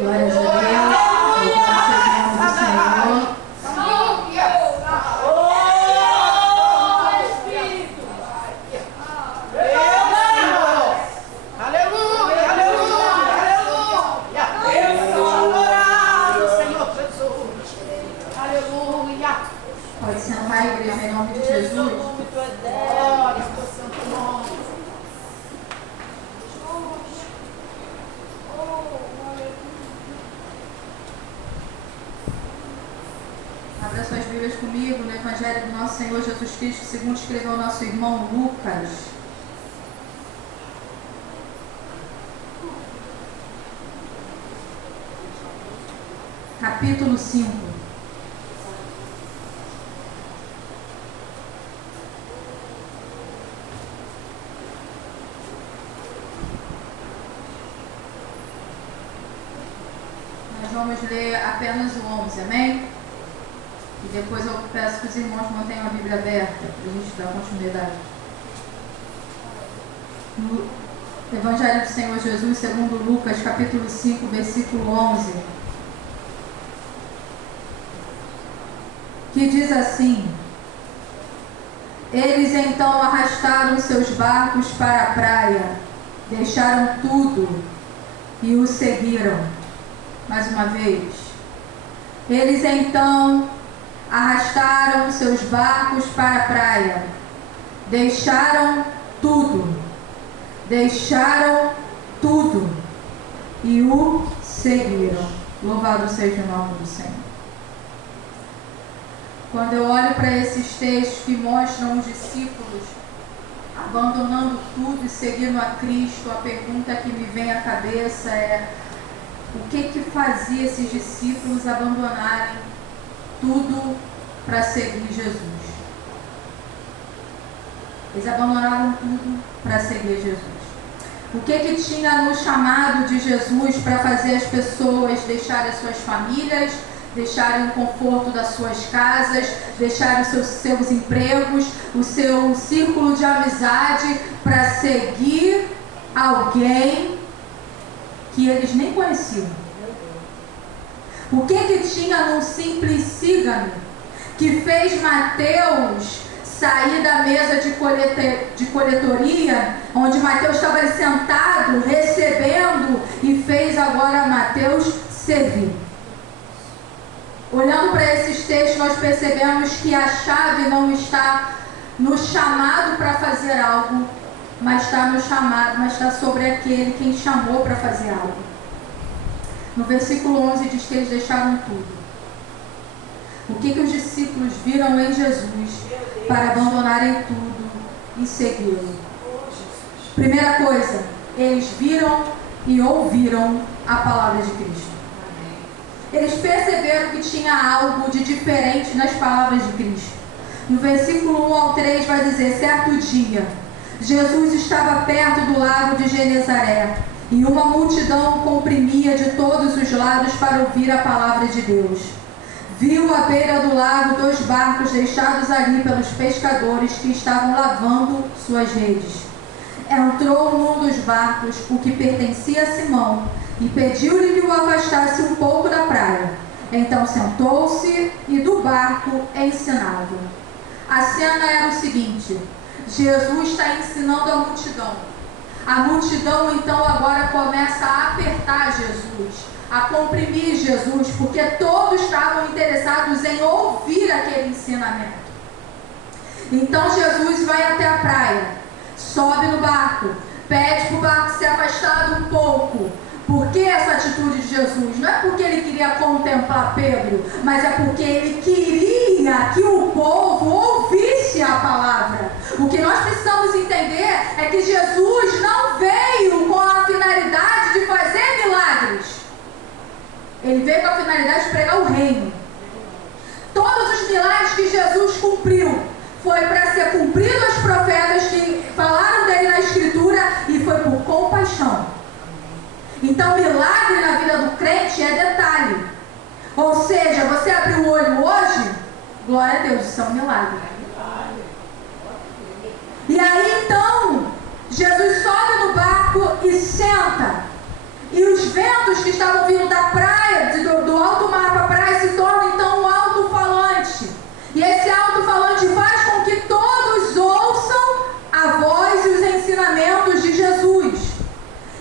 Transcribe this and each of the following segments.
Glórias a Deus. Louvado seja o nome do Senhor. Pode sentar, igreja, em nome de Jesus. Abra suas Bíblias comigo no Evangelho do nosso Senhor Jesus Cristo, segundo escreveu o nosso irmão Lucas. Capítulo 5. Vamos ler apenas o 11, amém? E depois eu peço que os irmãos mantenham a Bíblia aberta para a gente dar continuidade. No Evangelho do Senhor Jesus, segundo Lucas, capítulo 5, versículo 11, que diz assim: eles então arrastaram seus barcos para a praia, deixaram tudo e o seguiram. Mais uma vez, eles então arrastaram seus barcos para a praia, deixaram tudo e o seguiram. Louvado seja o nome do Senhor. Quando eu olho para esses textos que mostram os discípulos abandonando tudo e seguindo a Cristo, a pergunta que me vem à cabeça é: o que fazia esses discípulos abandonarem tudo para seguir Jesus? Eles abandonaram tudo para seguir Jesus. O que tinha no chamado de Jesus para fazer as pessoas deixarem as suas famílias, deixarem o conforto das suas casas, deixarem os seus empregos, o seu círculo de amizade para seguir alguém que eles nem conheciam? O que tinha num simples sígame que fez Mateus sair da mesa de coletoria, onde Mateus estava ali sentado, recebendo, e fez agora Mateus servir? Olhando para esses textos, nós percebemos que a chave não está no chamado para fazer algo, mas está no chamado, mas está sobre aquele quem chamou para fazer algo. No versículo 11 diz que eles deixaram tudo. O que os discípulos viram em Jesus para abandonarem tudo e segui-lo? Primeira coisa, eles viram e ouviram a palavra de Cristo. Eles perceberam que tinha algo de diferente nas palavras de Cristo. No versículo 1 ao 3 vai dizer: certo dia, Jesus estava perto do lago de Genezaré, e uma multidão o comprimia de todos os lados para ouvir a palavra de Deus. Viu à beira do lago 2 barcos deixados ali pelos pescadores que estavam lavando suas redes. Entrou num dos barcos, o que pertencia a Simão, e pediu-lhe que o afastasse um pouco da praia. Então sentou-se e do barco ensinava. A cena era o seguinte: Jesus está ensinando a multidão. A multidão então agora começa a apertar Jesus, a comprimir Jesus, porque todos estavam interessados em ouvir aquele ensinamento. Então Jesus vai até a praia, sobe no barco, pede para o barco ser afastado um pouco. Por que essa atitude de Jesus? Não é porque ele queria contemplar Pedro, mas é porque ele queria que o povo ouvisse a palavra. O que nós precisamos entender é que Jesus não veio com a finalidade de fazer milagres. Ele veio com a finalidade de pregar o reino. Todos os milagres que Jesus cumpriu foi para ser cumprido os profetas que falaram dele na Escritura, e foi por compaixão. Então, milagre na vida do crente é detalhe. Ou seja, você abriu o olho hoje, glória a Deus, isso é um milagre. E aí então, Jesus sobe no barco e senta. E os ventos que estavam vindo da praia, do alto mar para a praia, se tornam então um alto-falante. E esse alto-falante faz com que todos ouçam a voz e os ensinamentos de Jesus.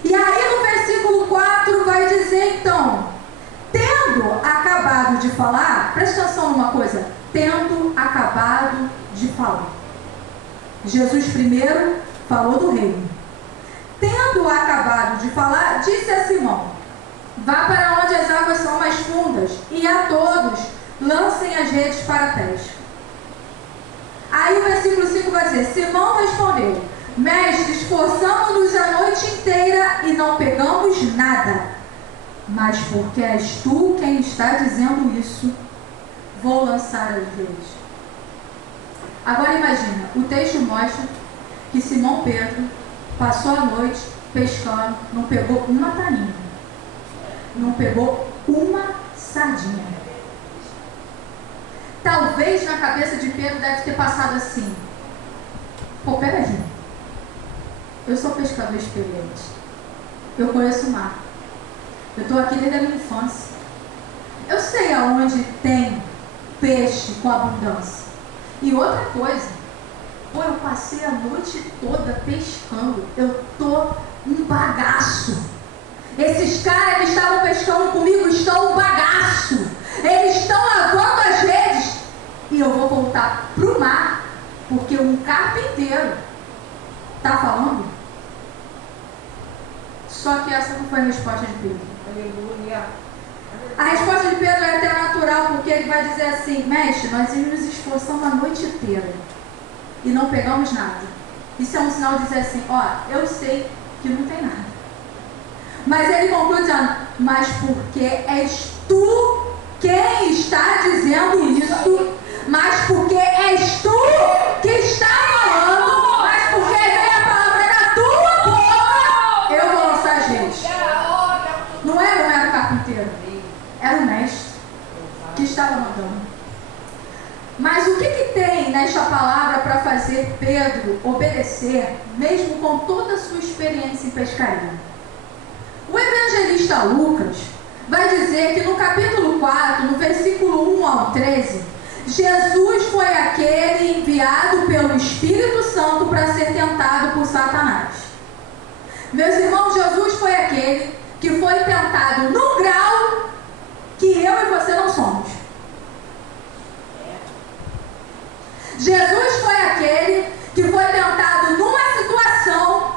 E aí no versículo 4 vai dizer então, tendo acabado de falar, presta atenção numa coisa, tendo acabado de falar. Jesus primeiro falou do reino. Tendo acabado de falar, disse a Simão, vá para onde as águas são mais fundas, e a todos lancem as redes para a pesca. Aí o versículo 5 vai dizer, Simão respondeu, mestre, esforçamo-nos a noite inteira e não pegamos nada. Mas porque és tu quem está dizendo isso, vou lançar as redes. Agora imagina, o texto mostra que Simão Pedro passou a noite pescando, não pegou uma tainha, não pegou uma sardinha. Talvez na cabeça de Pedro deve ter passado assim, pô, peraí, eu sou pescador experiente, eu conheço o mar, eu estou aqui desde a minha infância, eu sei aonde tem peixe com abundância. E outra coisa, pô, eu passei a noite toda pescando, eu tô um bagaço. Esses caras que estavam pescando comigo estão um bagaço. Eles estão lavando as redes e eu vou voltar pro mar, porque um carpinteiro tá falando. Só que essa não foi a resposta de Pedro. Aleluia. A resposta de Pedro é até natural, porque ele vai dizer assim, mestre, nós nos esforçamos a noite inteira e não pegamos nada. Isso é um sinal de dizer assim, ó, eu sei que não tem nada. Mas ele conclui dizendo, mas porque és tu quem está dizendo isso, mas porque és tu que está falando, mas porque vem a palavra da tua boca, eu vou lançar as redes. Não era o carpinteiro, era o mestre que estava mandando. Mas o que tem nesta palavra para fazer Pedro obedecer, mesmo com toda a sua experiência em pescaria? O evangelista Lucas vai dizer que no capítulo 4, no versículo 1 ao 13, Jesus foi aquele enviado pelo Espírito Santo para ser tentado por Satanás. Meus irmãos, Jesus foi aquele que foi tentado no grau que eu e você não somos. Jesus foi aquele que foi tentado numa situação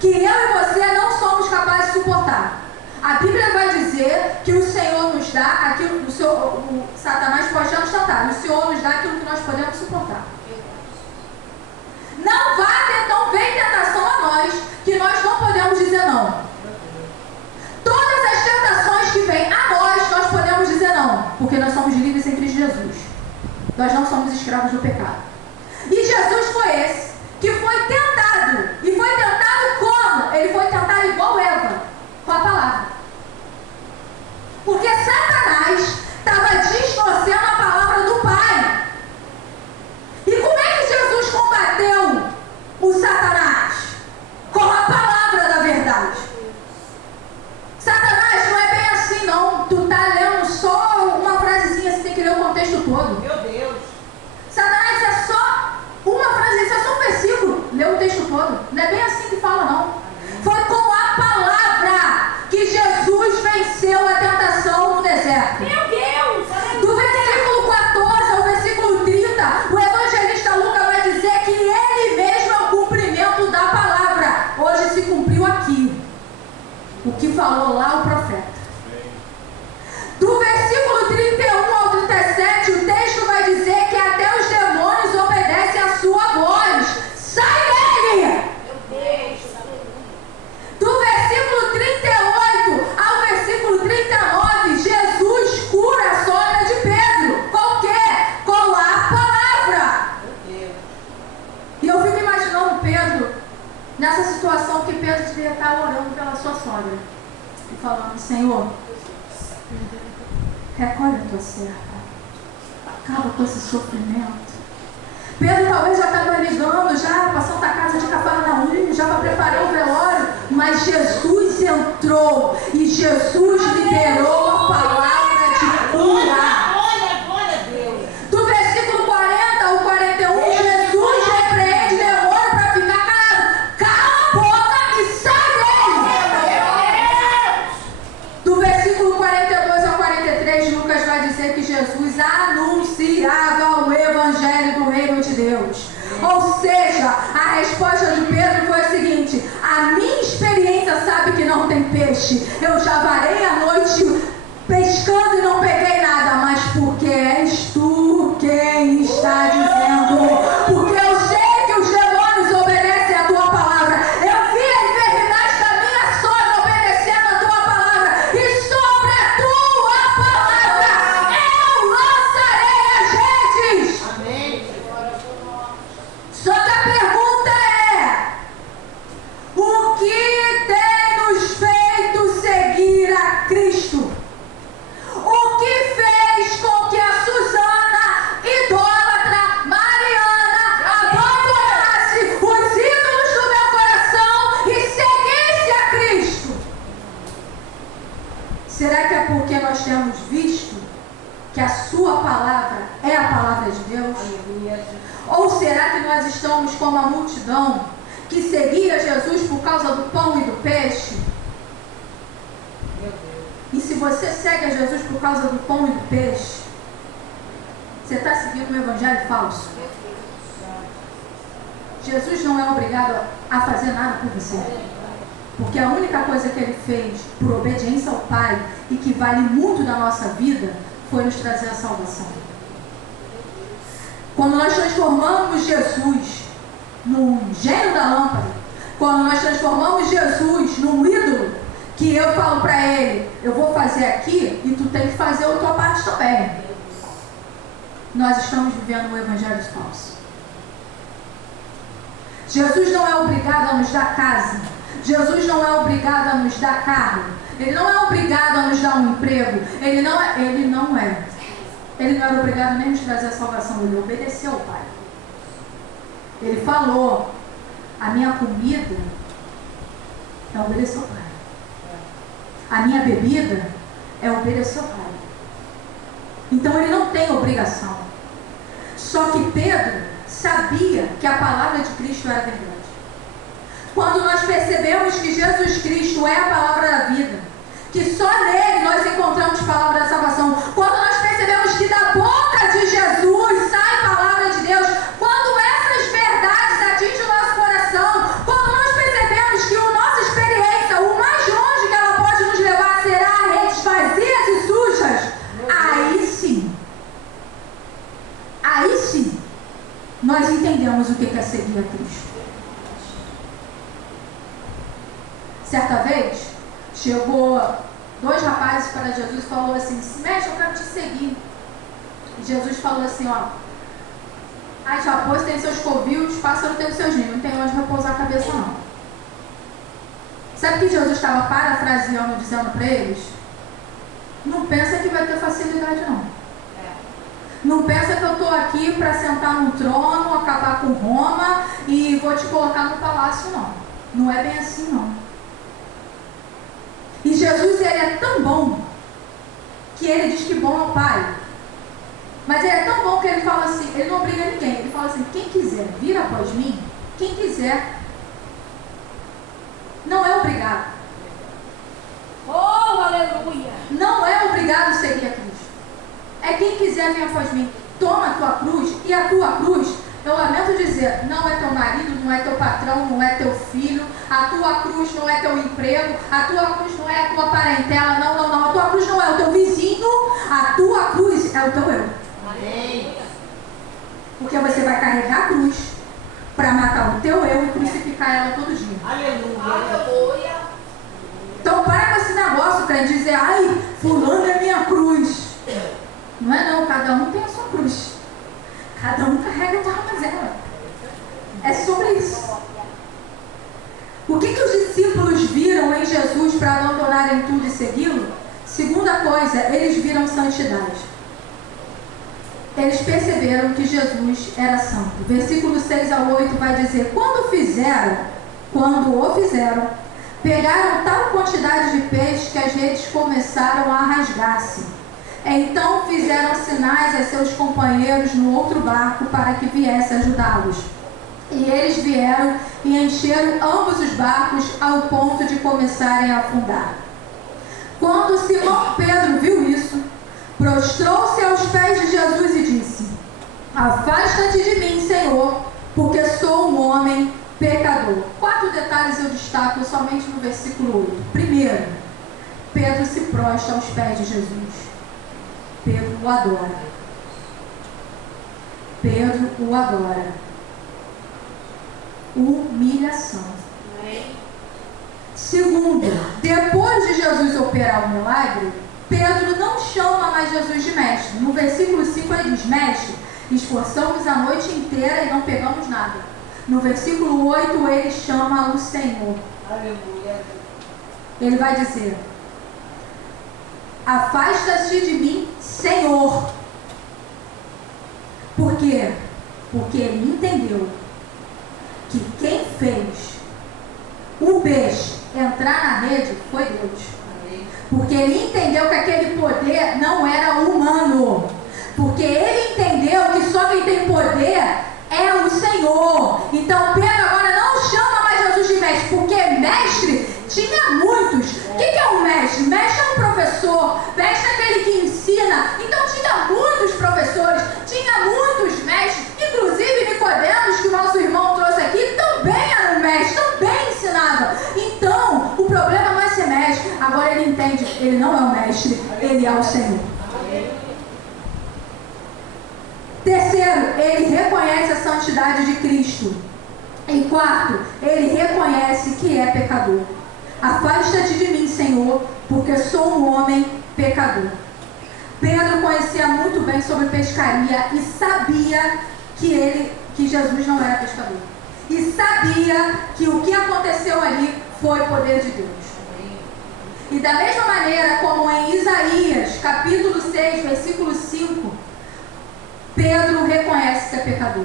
que eu e você não somos capazes de suportar. A Bíblia vai dizer que o Senhor nos dá aquilo, o Satanás pode já nos tentar, o Senhor nos dá aquilo que nós podemos suportar. Não vem tentação a nós, que nós não podemos dizer não. Todas as tentações que vêm a nós podemos dizer não, porque nós somos livres em Cristo Jesus. Nós não somos escravos do pecado. E Jesus foi esse que foi tentado. E foi tentado como? Ele foi tentado igual Eva, com a palavra. Porque Satanás estava distorcendo a palavra do Pai. E como é que Jesus combateu o Satanás? Com a palavra da verdade. Satanás não é bem assim não. Tu tá lendo só uma frasezinha, você tem que ler o contexto todo. Meu Deus. Satanás é só uma frase, isso é só um versículo. Lê o texto todo. Não é bem assim que fala não. Foi com a palavra que Jesus venceu a tentação no deserto. Meu Deus. Do versículo 14 ao versículo 30, o evangelista Lucas vai dizer que ele mesmo é o cumprimento da palavra. Hoje se cumpriu aqui o que falou lá o profeta. Do versículo 31 ao 37, o texto vai dizer que até os demônios obedecem à sua voz. Sai dele! Do versículo 38 ao versículo 39, Jesus cura a sogra de Pedro. Com o quê? Com a palavra. E eu fico imaginando Pedro nessa situação que Pedro devia estar orando pela sua sogra e falando, Senhor, recolhe a tua serva, acaba com esse sofrimento. Pedro talvez já estava ligando já para a Santa Casa de Cafarnaum, já para preparar o velório, mas Jesus Jesus entrou e Jesus liberou a palavra de cura. Do versículo 40 ao 41, Jesus repreende o demônio para ficar calado. Cala a boca e sai dele. Do versículo 42 ao 43, Lucas vai dizer que Jesus anunciava o evangelho do reino de Deus. Ou seja, a resposta de Pedro foi a seguinte: a minha experiência sabe que não tem peixe. Eu já varei a noite pescando e não peguei nada, mas porque és tu quem está dizendo. Porque eu sei que os demônios obedecem a tua palavra. Eu vi a enfermidade da minha sogra obedecendo a tua palavra. E sobre a tua palavra eu lançarei as redes. Amém. Só que a pergunta é: o que tem nos feito seguir a Cristo? O que fez com que a Suzana, idólatra, Mariana, abandonasse os ídolos do meu coração e seguisse a Cristo? Será que é porque nós temos visto que a sua palavra é a palavra de Deus? Ou será que nós estamos como a multidão que seguia Jesus por causa do pão e do peixe? E se você segue a Jesus por causa do pão e do peixe, você está seguindo um evangelho falso. Jesus não é obrigado a fazer nada por você. Porque a única coisa que ele fez por obediência ao Pai e que vale muito da nossa vida foi nos trazer a salvação. Quando nós transformamos Jesus num gênio da lâmpada, quando nós transformamos Jesus num ídolo, que eu falo para ele, eu vou fazer aqui e tu tem que fazer a tua parte também. Nós estamos vivendo um evangelho falso. Jesus não é obrigado a nos dar casa. Jesus não é obrigado a nos dar carro. Ele não é obrigado a nos dar um emprego. Ele não era obrigado nem a nos trazer a salvação. Ele obedeceu ao Pai. Ele falou: a minha comida é obedecer ao Pai. A minha bebida é obedecer ao Pai. Então ele não tem obrigação. Só que Pedro sabia que a palavra de Cristo era verdade. Quando nós percebemos que Jesus Cristo é a palavra da vida, que só nele nós encontramos palavra da salvação, quando nós percebemos que da boca de Jesus sai a palavra de Deus, quando essas verdades atingem o nosso coração, quando nós percebemos que a nossa experiência, o mais longe que ela pode nos levar será redes vazias e sujas, aí sim, nós entendemos o que é seguir a Cristo. Certa vez, chegou 2 rapazes para Jesus e falou assim: mestre, eu quero te seguir. E Jesus falou assim: ó, as raposas têm seus covios, os pássaros têm seus ninhos, não tem onde repousar a cabeça não. Sabe o que Jesus estava parafraseando, dizendo para eles? Não pensa que vai ter facilidade não. Não pensa que eu estou aqui para sentar no trono, acabar com Roma e vou te colocar no palácio não. Não é bem assim não. E Jesus, ele é tão bom que ele diz que bom é o Pai. Mas ele é tão bom que ele fala assim, ele não obriga ninguém. Ele fala assim: quem quiser vir após mim, quem quiser, não é obrigado. Oh, aleluia! Não é obrigado a seguir a Cristo. É quem quiser vir após mim. Toma a tua cruz, e a tua cruz, eu lamento dizer, não é teu marido, não é teu patrão, não é teu filho, a tua cruz não é teu emprego, a tua cruz não é a tua parentela, não, a tua cruz não é o teu vizinho, a tua cruz é o teu eu. Amém. Porque você vai carregar a cruz para matar o teu eu e crucificar ela todo dia. Aleluia. Então para com esse negócio, cara, de dizer, ai, fulano é minha cruz. Não é não, cada um tem a sua cruz. Cada um carrega a tua armazela. É sobre isso. O que os discípulos viram em Jesus para abandonarem tudo e segui-lo? Segunda coisa, eles viram santidade. Eles perceberam que Jesus era santo. Versículo 6 ao 8 vai dizer: quando o fizeram, Pegaram tal quantidade de peixe que as redes começaram a rasgar-se. Então fizeram sinais a seus companheiros no outro barco para que viesse ajudá-los. E eles vieram e encheram ambos os barcos ao ponto de começarem a afundar. Quando Simão Pedro viu isso, prostrou-se aos pés de Jesus e disse: Afasta-te de mim, Senhor, porque sou um homem pecador. 4 detalhes eu destaco somente no versículo 8. Primeiro, Pedro se prostra aos pés de Jesus. Pedro o adora. Pedro o adora. Humilhação. Segundo, depois de Jesus operar o milagre, Pedro não chama mais Jesus de mestre. No versículo 5 ele diz: Mestre, esforçamos a noite inteira e não pegamos nada. No versículo 8 ele chama o Senhor. Aleluia. Ele vai dizer: Afasta-te de mim, Senhor. Por quê? Porque ele entendeu que quem fez o peixe entrar na rede foi Deus. Porque ele entendeu que aquele poder não era humano. Porque ele entendeu que só quem tem poder é o Senhor. Então Pedro agora não chama mais Jesus de mestre, porque mestre tinha muitos. O que é um mestre? Mestre é um professor, mestre é aquele que ensina. Então tinha muitos professores, tinha muitos mestres, inclusive Nicodemos, que o nosso irmão trouxe aqui, também era um mestre, também ensinava. Então, o problema não é ser mestre. Agora ele entende, ele não é o mestre, ele é o Senhor. Terceiro, ele reconhece a santidade de Cristo. Em quarto, ele reconhece que é pecador. Afasta-te de mim, Senhor, porque sou um homem pecador. Pedro conhecia muito bem sobre pescaria e sabia que Jesus não era pescador. E sabia que o que aconteceu ali foi poder de Deus. E da mesma maneira como em Isaías, capítulo 6, versículo 5, Pedro reconhece que é pecador.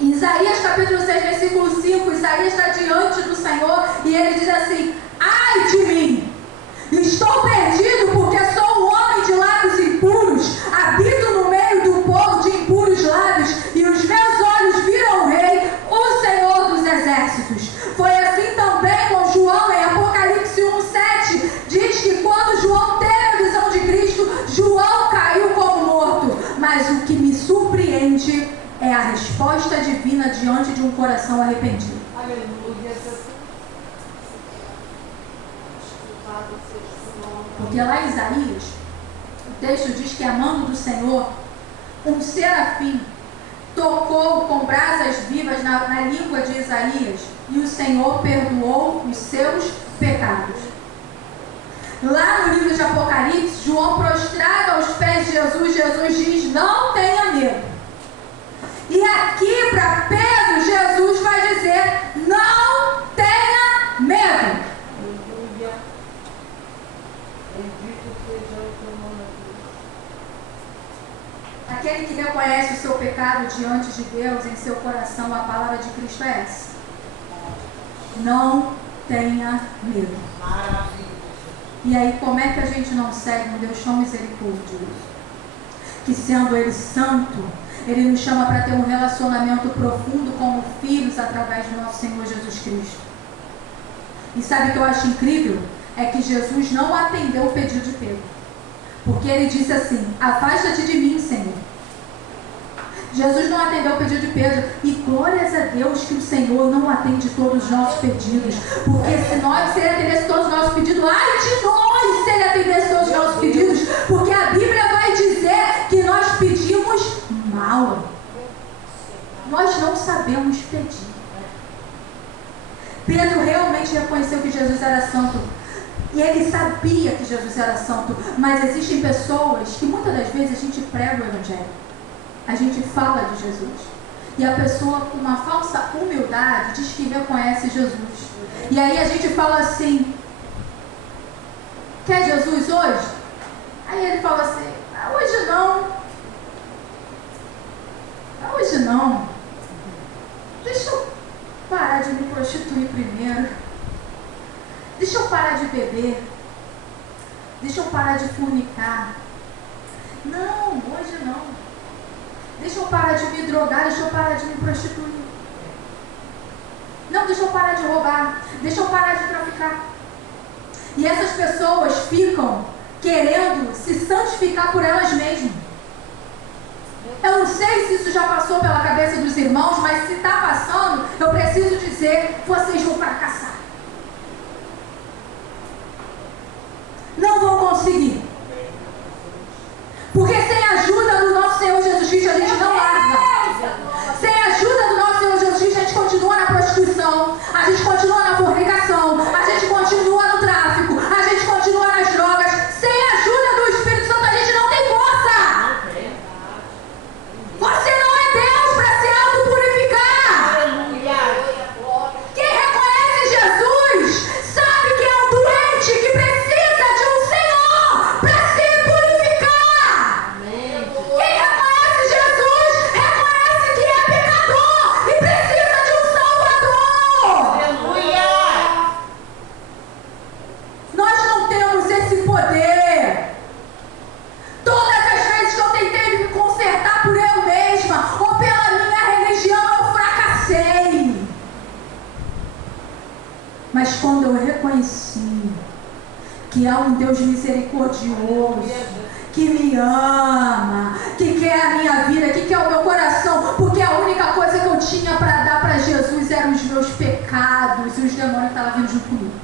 Em Isaías capítulo 6, versículo 5, Isaías está diante do Senhor e ele diz assim: Ai de mim! Estou perdido porque sou um homem de lábios impuros, habito no meio do povo de impuros lábios e os meus olhos viram o Rei, o Senhor dos Exércitos. Foi assim também com João em Apocalipse 1:7. Diz que quando João teve a visão de Cristo, João caiu como morto. Mas o que me surpreende é a resposta divina diante de um coração arrependido. Aleluia. Porque lá em Isaías, o texto diz que amando do Senhor, um serafim tocou com brasas vivas na língua de Isaías e o Senhor perdoou os seus pecados. Lá no livro de Apocalipse, João prostrado aos pés de Jesus, Jesus diz: não tenha medo. E aqui para Pedro, Jesus vai dizer: não tenha medo. Aquele que reconhece o seu pecado diante de Deus em seu coração, a palavra de Cristo é essa: não tenha medo. Maravilha. E aí, como é que a gente não segue um Deus tão misericordioso? Que sendo Ele santo, Ele nos chama para ter um relacionamento profundo como filhos através do nosso Senhor Jesus Cristo. E sabe o que eu acho incrível? É que Jesus não atendeu o pedido de Pedro. Porque Ele disse assim: afasta-te de mim, Senhor. Jesus não atendeu o pedido de Pedro. E glórias a Deus que o Senhor não atende todos os nossos pedidos. Porque se Ele atendesse todos os nossos pedidos, ai de nós se Ele atendesse todos os nossos pedidos. Porque a Bíblia vai dizer que nós pedimos mal. Nós não sabemos pedir. Pedro realmente reconheceu que Jesus era santo. E ele sabia que Jesus era santo. Mas existem pessoas que muitas das vezes a gente prega o Evangelho. A gente fala de Jesus. E a pessoa com uma falsa humildade diz que reconhece Jesus. E aí a gente fala assim: quer Jesus hoje? Aí ele fala assim: hoje não. Hoje não. Deixa eu parar de me prostituir primeiro. Deixa eu parar de beber. Deixa eu parar de fornicar. Não, hoje não. Deixa eu parar de me drogar, deixa eu parar de me prostituir. Não, deixa eu parar de roubar. Deixa eu parar de traficar. E essas pessoas ficam querendo se santificar por elas mesmas. Eu não sei se isso já passou pela cabeça dos irmãos, mas se está passando, eu preciso dizer, vocês vão fracassar. Não vão conseguir. Porque sem a ajuda do nosso Senhor Jesus Cristo, a gente não larga. Sem a ajuda do nosso Senhor Jesus Cristo, a gente continua na prostituição, a gente continua na fornicação, a gente continua no tráfico, a gente continua nas drogas. Sem a ajuda do Espírito Santo, a gente não tem força. Você não é Deus para se autopurificar. Quem reconhece Jesus sabe que é um doente que precisa de um Senhor para se purificar. Quem reconhece Jesus reconhece que é pecador e precisa de um Salvador. Nós não temos esse poder. Todas as vezes que eu tentei me consertar por eu mesma ou pela minha religião, eu fracassei. Mas quando eu reconheci que há um Deus misericordioso, que me ama, que quer a minha vida, que quer o meu coração, porque a única coisa que eu tinha para dar para Jesus eram os meus pecados, e os demônios estavam vindo junto comigo.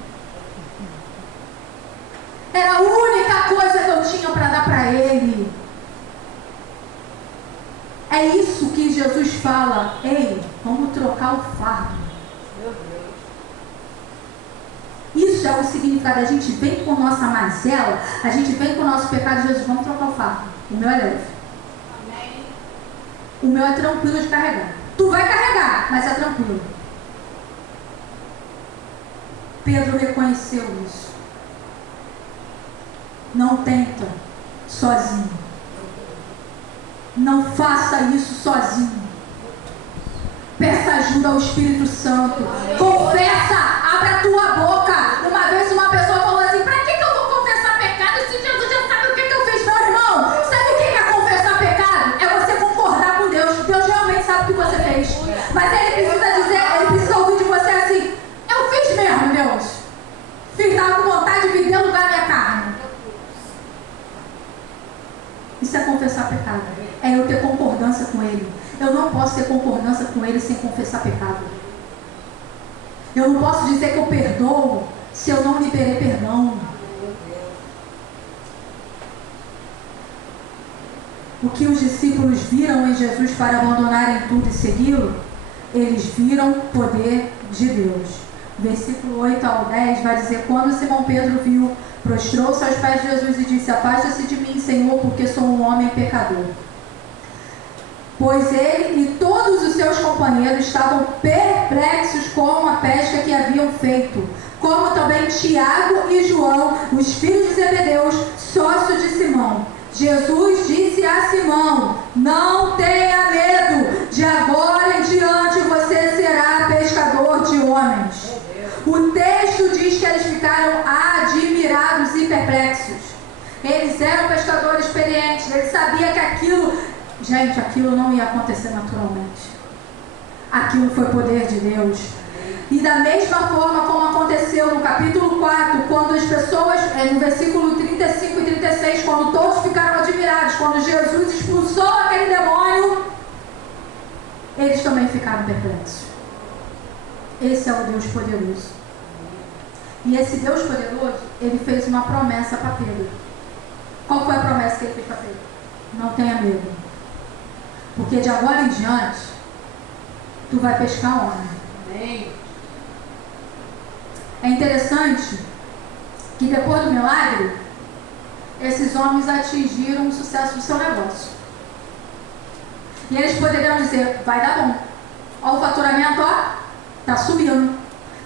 Era a única coisa que eu tinha para dar para Ele. É isso que Jesus fala. Ei, vamos trocar o fardo. Isso é o significado. A gente vem com nossa mazela, a gente vem com o nosso pecado. Jesus, vamos trocar o fardo. O meu é leve. O meu é tranquilo de carregar. Tu vai carregar, mas é tranquilo. Pedro reconheceu isso. Não tenta sozinho. Não faça isso sozinho. Peça ajuda ao Espírito Santo. Confessa, abre a tua boca. Uma vez uma pessoa falou assim: pra que eu vou confessar pecado se Jesus já sabe o que eu fiz? Meu irmão, sabe o que é confessar pecado? É você concordar com Deus. Deus realmente sabe o que você fez. Mas Ele precisa dizer, Ele precisa ouvir de você assim: eu fiz mesmo, Deus. Fiz, estava com vontade de viver no lugar da minha carne. Isso é confessar pecado. É eu ter concordância com Ele. Eu não posso ter concordância com Ele sem confessar pecado. Eu não posso dizer que eu perdoo se eu não liberei perdão. O que os discípulos viram em Jesus para abandonarem tudo e segui-lo? Eles viram o poder de Deus. Versículo 8 ao 10 vai dizer: quando Simão Pedro viu, prostrou-se aos pés de Jesus e disse: afasta-se de mim, Senhor, porque sou um homem pecador. Pois ele e todos os seus companheiros estavam perplexos com a pesca que haviam feito, como também Tiago e João, os filhos de Zebedeu, sócios de Simão. Jesus disse a Simão: não tenha medo, de agora em diante você será pescador de homens. O texto diz que eles ficaram admirados e perplexos. Eles eram pescadores experientes, eles sabiam que aquilo não ia acontecer naturalmente. Aquilo foi poder de Deus. E da mesma forma como aconteceu no capítulo 4, quando as pessoas, no versículo 35 e 36, quando todos ficaram admirados, quando Jesus expulsou aquele demônio, eles também ficaram perplexos. Esse é o Deus poderoso. E esse Deus poderoso, Ele fez uma promessa para Pedro. Qual foi a promessa que Ele fez para Pedro? Não tenha medo. Porque de agora em diante, tu vai pescar homem. Amém. É interessante que depois do milagre, esses homens atingiram o sucesso do seu negócio. E eles poderiam dizer: vai dar bom. Olha o faturamento, ó, tá subindo.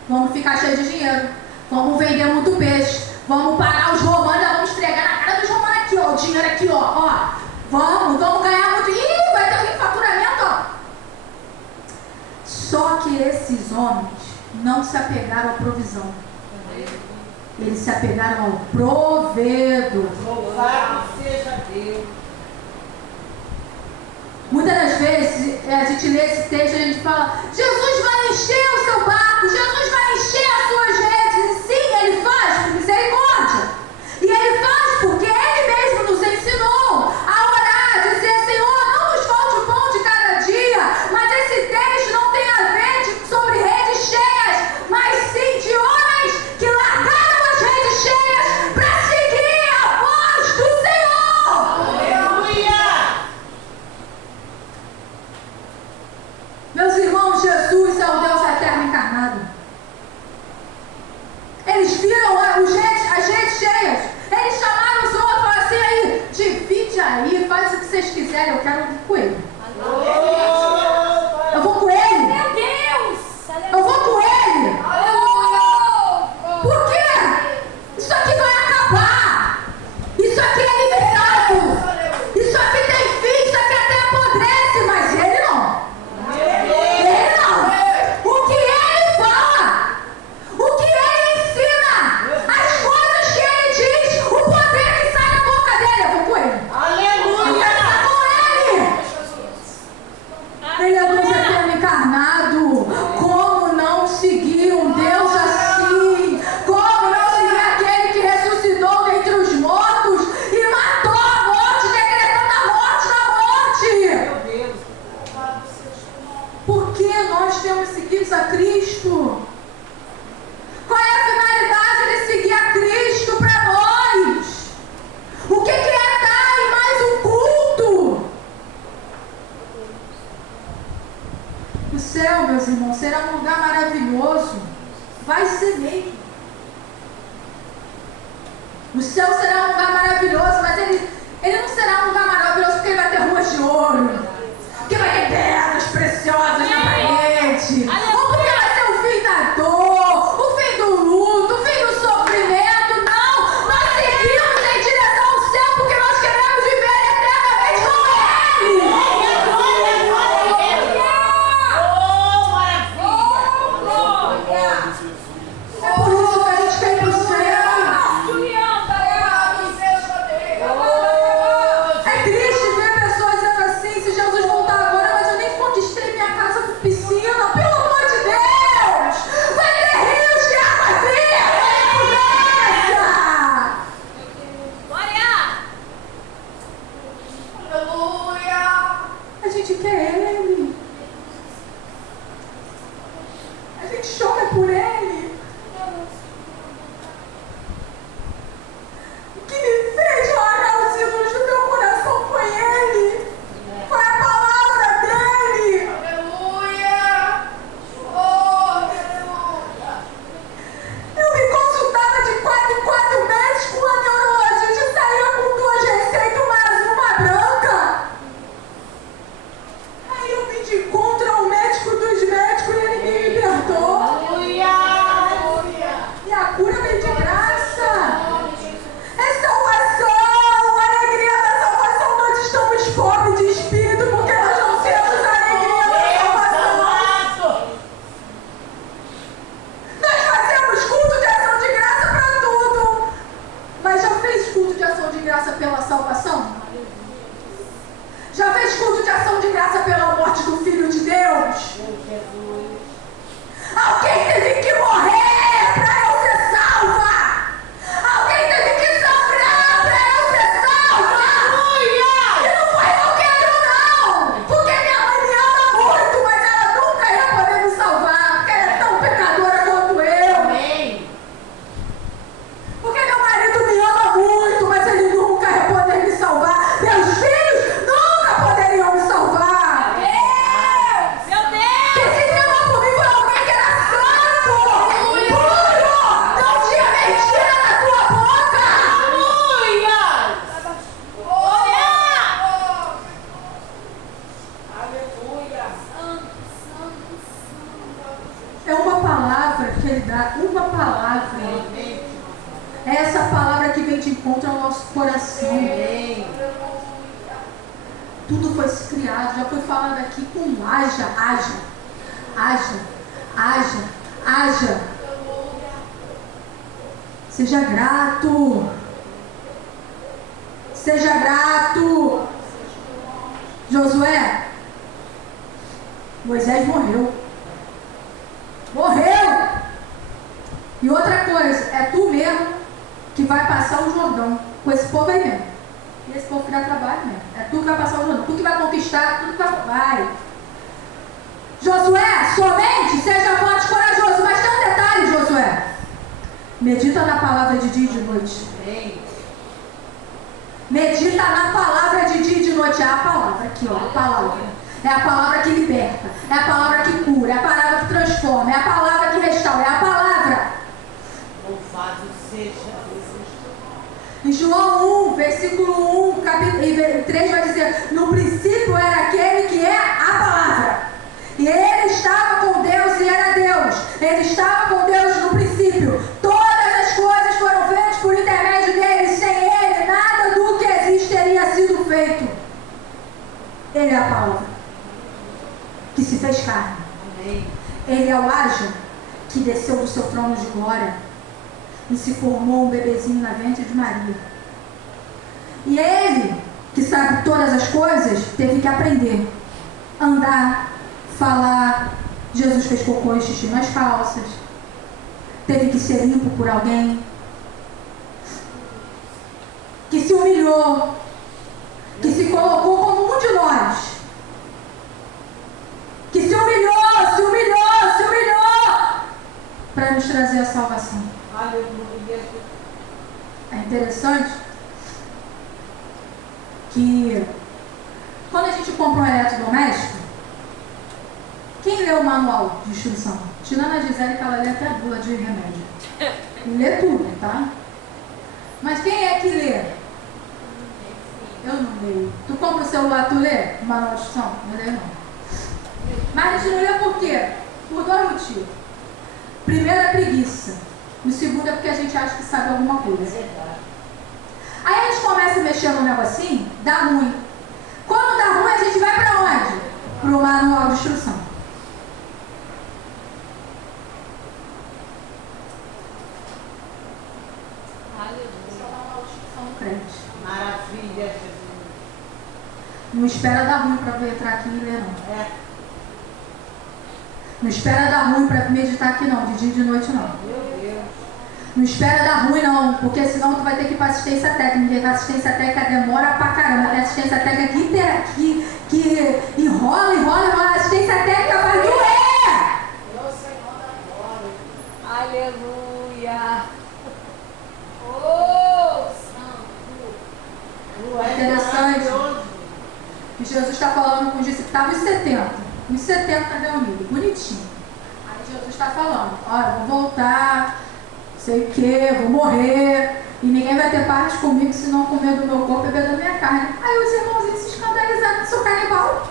Vamos ficar cheios de dinheiro. Vamos vender muito peixe. Vamos pagar os romanos, vamos esfregar na cara dos romanos aqui, ó. O dinheiro aqui, ó. Vamos ganhar muito. Ih, vai ter um faturamento, ó. Só que esses homens não se apegaram à provisão. Eles se apegaram ao provedor. Louvado seja Deus. Muitas das vezes a gente lê esse texto e a gente fala: Jesus vai encher o seu barco, Jesus vai encher as suas redes. E sim, Ele faz por misericórdia. E Ele faz porque Ele mesmo nos ensinou a orar, a dizer: Senhor, não nos falte o pão de cada dia. Mas esse texto não tem a ver sobre redes cheias, mas sim de homens que largaram as redes cheias para seguir a voz do Senhor. Aleluia! Meus irmãos, Jesus é o Deus eterno encarnado. Eles viram as redes cheias. Eles chamaram os outros e falaram assim: aí, divide aí, faz o que vocês quiserem, eu quero ir com ele. Eu vou com ele. Meu Deus! Eu vou com ele. Aleluia! Por quê? Isso aqui vai acabar. Isso aqui é limitado. Isso aqui tem fim, isso aqui até apodrece, mas ele não. Ele não. O que ele fala, o que ele ensina, as coisas que ele diz, o poder que sai da boca dele, eu vou com ele. Eu Aleluia! quero estar com ele. Ele é Deus eterno encarnado. Como não seguir um Deus assim? Como não seguir aquele que ressuscitou dentre os mortos e matou a morte, decretando a morte na morte? Meu Deus. Por que nós temos seguido a Cristo? Qual é a finalidade de seguir a Cristo para nós? O que é dar em mais um culto? O céu, meus irmãos, será um lugar maravilhoso. Vai ser mesmo. O céu será um lugar maravilhoso, mas ele não será um lugar maravilhoso porque ele vai ter ruas de ouro, porque vai ter pedras preciosas na parede, ou porque vai ser o fim da dor, o fim do luto, o fim do sofrimento. Não, nós seguimos em direção ao céu porque nós queremos viver eternamente com Ele. Oh, maravilha! É por isso que a gente quer ir para o céu. É triste ver pessoas dizendo assim: se Jesus voltar agora, mas eu nem conquistei minha casa com piscina. Pelo amor de Deus! Vai ter rios de água fria, a gente quer Ele. A gente chora por Ele. O que me fez largar os ídolos do meu coração foi Ele. Foi a palavra dEle. Eu me consultava de 4 em 4 meses com a neurologista e saía com 2 receitas, mais uma branca. Aí eu pedi contra o médico dos médicos e ele me libertou. E a cura vem de graça. É salvação. A alegria da salvação. Nós estamos pobres de espírito porque nós não temos a alegria da salvação. Nós fazemos culto de ação de graça para tudo. Mas já fez culto de ação de graça pela salvação? Já fez culto de ação de graça pela morte do Filho de Deus? Alguém teve que morrer para eu ser salva. Alguém teve que sofrer para eu ser salva. E não foi qualquer um, não. Porque minha mãe me ama muito, mas ela nunca ia poder me salvar, porque ela é tão pecadora quanto eu. Amém. Porque meu marido me ama muito, mas ele nunca ia poder me salvar. Meus filhos nunca poderiam me salvar. Meu Deus! Quem se entregou por mim foi alguém que era santo, puro, não tinha mentira na tua boca. É uma palavra que ele dá, uma palavra. É essa palavra que vem de encontro ao nosso coração. Amém. Tudo foi criado, já foi falado aqui com haja, haja, haja, haja, haja. Seja grato. Seja grato. Josué, Moisés morreu. Morreu! E outra coisa, é tu mesmo que vai passar o Jordão com esse povo aí mesmo. E esse povo que dá trabalho mesmo. É tu que vai passar o Jordão, tu que vai conquistar, tu que vai. Josué, somente seja forte e corajoso. Mas tem um detalhe, Josué. Medita na palavra de dia e de noite. Medita na palavra de dia e de noite. É a palavra aqui, ó. A palavra. É a palavra que liberta. É a palavra que cura. É a palavra que transforma. É a palavra que restaura. É a palavra. Louvado seja Jesus. Em João 1, versículo 1, capítulo 3 vai dizer: no princípio era aquele que é a palavra. E ele estava com Deus e era Deus. Ele estava com Deus no princípio. Todas as coisas foram feitas por intermédio dele. Sem ele, nada do que existe teria sido feito. Ele é a palavra que se fez carne. Amém. Ele é o Ágil que desceu do seu trono de glória e se formou um bebezinho na ventre de Maria. E ele, que sabe todas as coisas, teve que aprender a andar, falar. Jesus fez cocô e xixi nas calças. Teve que ser limpo por alguém. Que se humilhou. Que se colocou como um de nós. Que se humilhou para nos trazer a salvação. Aleluia. É interessante que quando a gente compra um eletrodoméstico, quem lê o manual de instrução? Tirando a Gisele, que ela lê até a bula de remédio. Lê tudo, tá? Mas quem é que lê? Eu não leio. Tu compra o celular, tu lê o manual de instrução? Não lê não. Mas a gente não lê por quê? Por dois motivos. Primeiro é preguiça. O segundo é porque a gente acha que sabe alguma coisa. Aí a gente começa a mexer no negocinho, dá ruim. Quando dá ruim, a gente vai para onde? Para o manual de instrução. Crente. Maravilha, Jesus. Não espera dar ruim para entrar aqui e ler, não. É. Não espera dar ruim para meditar aqui, não. De dia e de noite, não. Meu Deus. Não espera dar ruim, não. Porque senão tu vai ter que ir para assistência técnica. E a assistência técnica demora pra caramba. Tem assistência técnica que enrola. A assistência técnica vai doer. Aleluia. Oh, santo. Interessante. E Jesus está falando com os discípulos. Estava os 70. Os 70 reunidos. Bonitinho. Aí Jesus está falando: olha, eu vou voltar. Sei o que, vou morrer. E ninguém vai ter parte comigo se não comer do meu corpo e beber da minha carne. Aí os irmãozinhos se escandalizaram que sou canibal.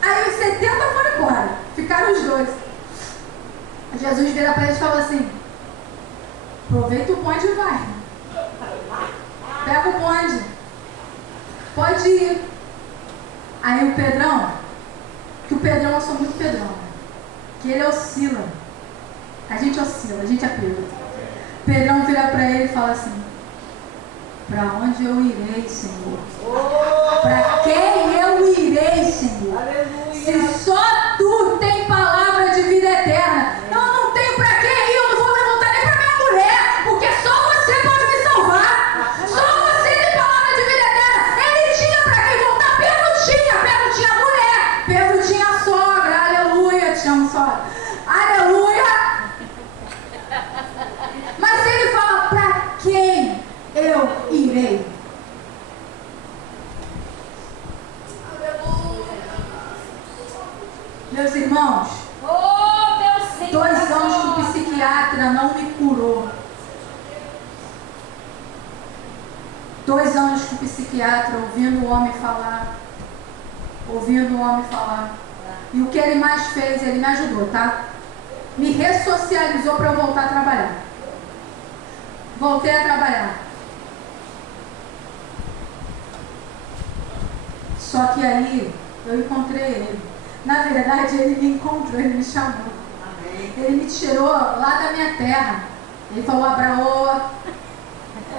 Aí os 70 foram embora. Ficaram os dois. Jesus vira para eles e fala assim: aproveita o bonde e vai. Pega o bonde. Pode ir. Aí o Pedrão, que o Pedrão, eu sou muito Pedrão, que ele oscila. A gente oscila, a gente é Pedro. Pedrão vira para ele e fala assim: para onde eu irei, Senhor? Para quem eu irei, Senhor? Aleluia. Se só tu tem palavra de vida eterna, eu não tenho para quem ir, eu não vou levantar nem para minha mulher, porque só você pode me salvar. Só você tem palavra de vida eterna. Ele tinha para quem voltar, Pedro tinha mulher, Pedro tinha sogra, aleluia, tinha uma sogra, aleluia. Mas ele fala: para quem eu irei? Meus irmãos, Oh, meu Senhor. 2 anos que o psiquiatra não me curou. 2 anos que o psiquiatra ouvindo o homem falar. E o que ele mais fez, ele me ajudou, tá? Me ressocializou para eu voltar a trabalhar. Voltei a trabalhar. Só que aí eu encontrei ele. Na verdade, ele me encontrou, ele me chamou. Amém. Ele me tirou lá da minha terra. Ele falou: Abraão,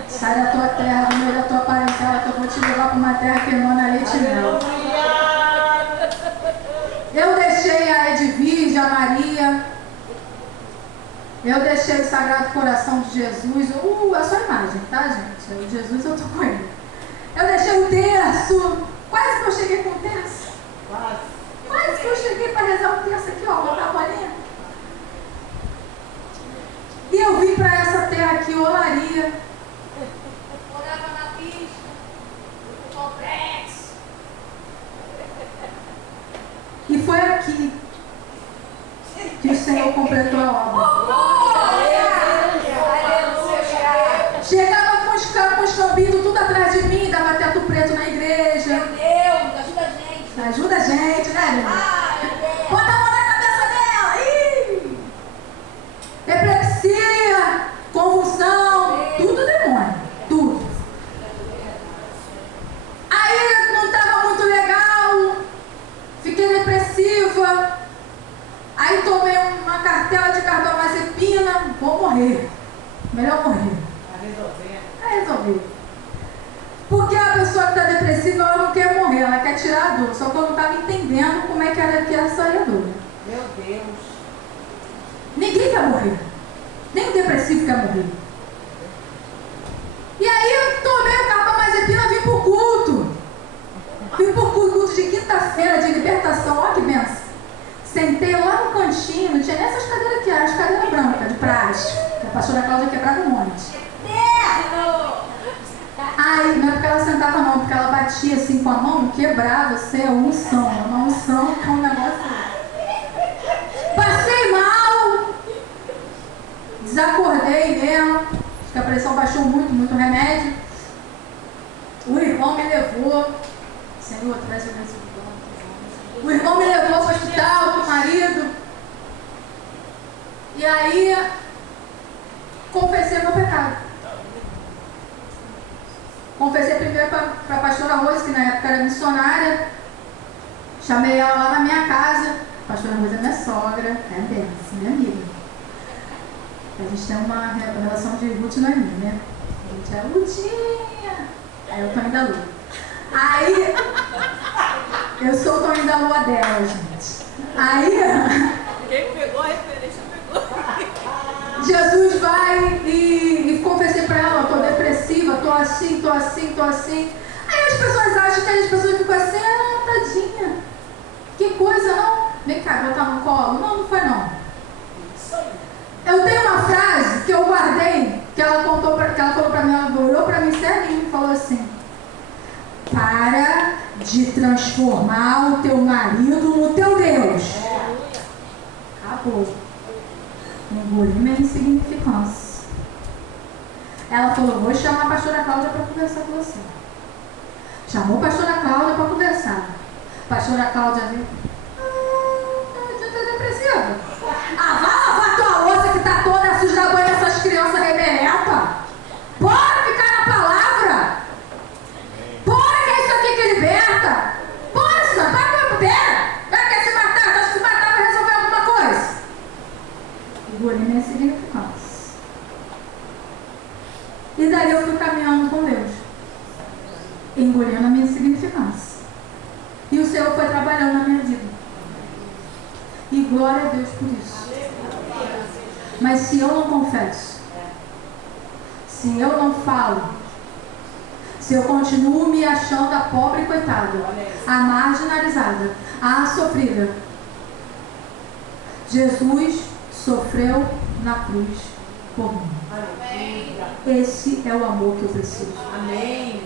sai da tua terra, do meio da tua parentela, que eu vou te levar para uma terra que emana leite e mel. Eu deixei a Edvige, a Maria. Eu deixei o Sagrado Coração de Jesus. É só imagem, tá, gente? O Jesus eu tô com ele. Eu deixei o terço. Quase que eu cheguei com o terço. Quase que eu cheguei para rezar o terço aqui, ó, botar a bolinha. E eu vim para essa terra aqui, Olaria. Morava na pista, no complexo. E foi aqui que o Senhor completou a obra. Chegava com os cambitos tudo atrás de mim, dava teto preto na igreja. Meu Deus, ajuda a gente. Ajuda a gente, né, meu? Meu Deus. Bota a mão na cabeça dela. Ih! Epilepsia, convulsão, tudo demônio, tudo. Aí não estava muito legal, fiquei depressiva. Aí tomei uma cartela de carbamazepina, vou morrer. Melhor morrer. Vai resolver. Porque a pessoa que está depressiva, ela não quer morrer, ela quer tirar a dor. Só que eu não estava entendendo como é que era que ela sair a dor. Meu Deus. Ninguém quer morrer. Nem o depressivo quer morrer. E aí eu tomei o carbamazepina, vim pro culto. Vim pro culto de quinta-feira de libertação. Olha que benção. Sentei lá no cantinho, não tinha nem essas cadeiras aqui, as cadeiras brancas, de praxe. A pastora Cláudia quebrava um monte. Aí, não é porque ela sentava não, porque ela batia assim com a mão, quebrava, assim, a unção. Uma unção com um negócio. Passei mal, desacordei mesmo, acho que a pressão baixou muito remédio. O irmão me levou, Senhor, traz o meu. O irmão me levou para o hospital com o marido. E aí, confessei meu pecado. Confessei primeiro para a pastora Rose, que na época era missionária. Chamei ela lá na minha casa. A pastora Rose é minha sogra, é benção, minha amiga. A gente tem uma relação de Ruth e Noemi, né? A gente é Rutinha. Aí eu tô indo da lua. Aí, eu sou o Toninho da lua dela, gente. Aí, Quem pegou a referência pegou. Jesus vai e confessei pra ela: eu tô depressiva, tô assim. Aí as pessoas acham que as pessoas ficam assim: ah, tadinha, que coisa, não? Vem cá, botar no colo. Não foi não. Eu tenho uma frase que eu guardei, que ela falou pra mim, ela olhou pra mim sério e falou assim: para de transformar o teu marido no teu Deus. Acabou. Engoli minha insignificância. Ela falou: vou chamar a pastora Cláudia para conversar com você. Chamou a pastora Cláudia para conversar. A pastora Cláudia veio: você tá depressiva? Ah, vai lavar tua louça que tá toda suja da banha dessas crianças rebelentas. Bora ficar na palavra. Bora, que é isso aqui que liberta. Bora, senhor, vai pra beira. Vai, quer se matar? Tá se matar para resolver alguma coisa. Engoli minha insignificância. E daí eu fui caminhando com Deus, engolindo a minha insignificância. E o Senhor foi trabalhando na minha vida. E glória a Deus por isso. Mas se eu não confesso, se eu não falo, se eu continuo me achando a pobre coitada, a marginalizada, a sofrida, Jesus sofreu na cruz por mim. Esse é o amor que eu preciso. Amém.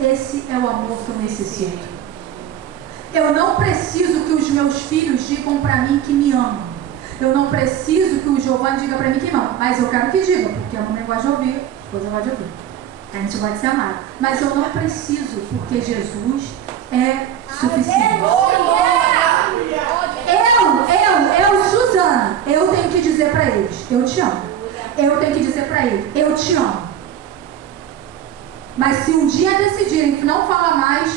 Esse é o amor que eu necessito. Eu não preciso que os meus filhos digam para mim que me amam. Eu não preciso que o Giovanni diga para mim que não. Mas eu quero que diga, porque a mamãe gosta de ouvir, a esposa gosta de ouvir. A gente gosta de ser amado. Mas eu não preciso, porque Jesus é suficiente. Eu, Suzana, eu tenho que dizer para eles: eu te amo. Eu tenho que dizer para ele: eu te amo. Mas se um dia decidirem que não fala mais,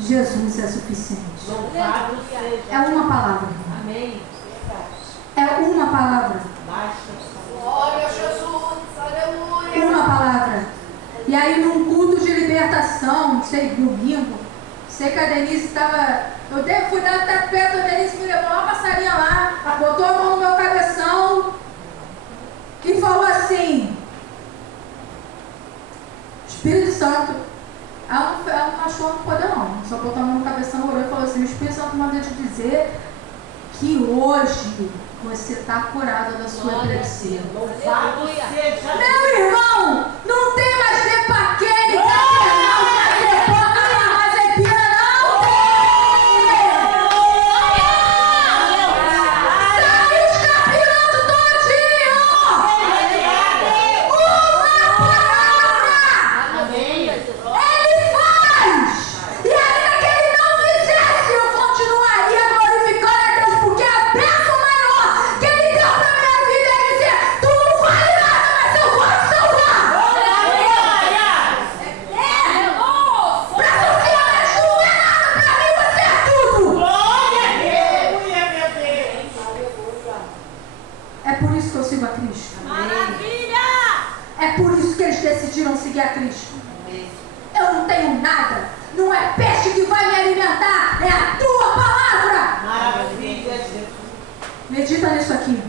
Jesus é suficiente. Louvado seja. É uma palavra. Amém. É uma palavra. Glória a Jesus. Aleluia. Uma palavra. E aí, num culto de libertação, não sei, domingo, sei que a Denise estava. Fui dar perto da Denise, me levou uma passarinha lá, botou a mão no meu cabeção e falou assim: Espírito Santo. Ela não achou no poder, não. Só botou a mão no cabeção, orou e falou assim: o Espírito Santo manda te dizer que hoje você está curada da sua epilepsia. Meu irmão, não tem mais tempo para quem? Seguir a Cristo. Eu não tenho nada. Não é peixe que vai me alimentar, é a tua palavra. Maravilha. Medita nisso aqui.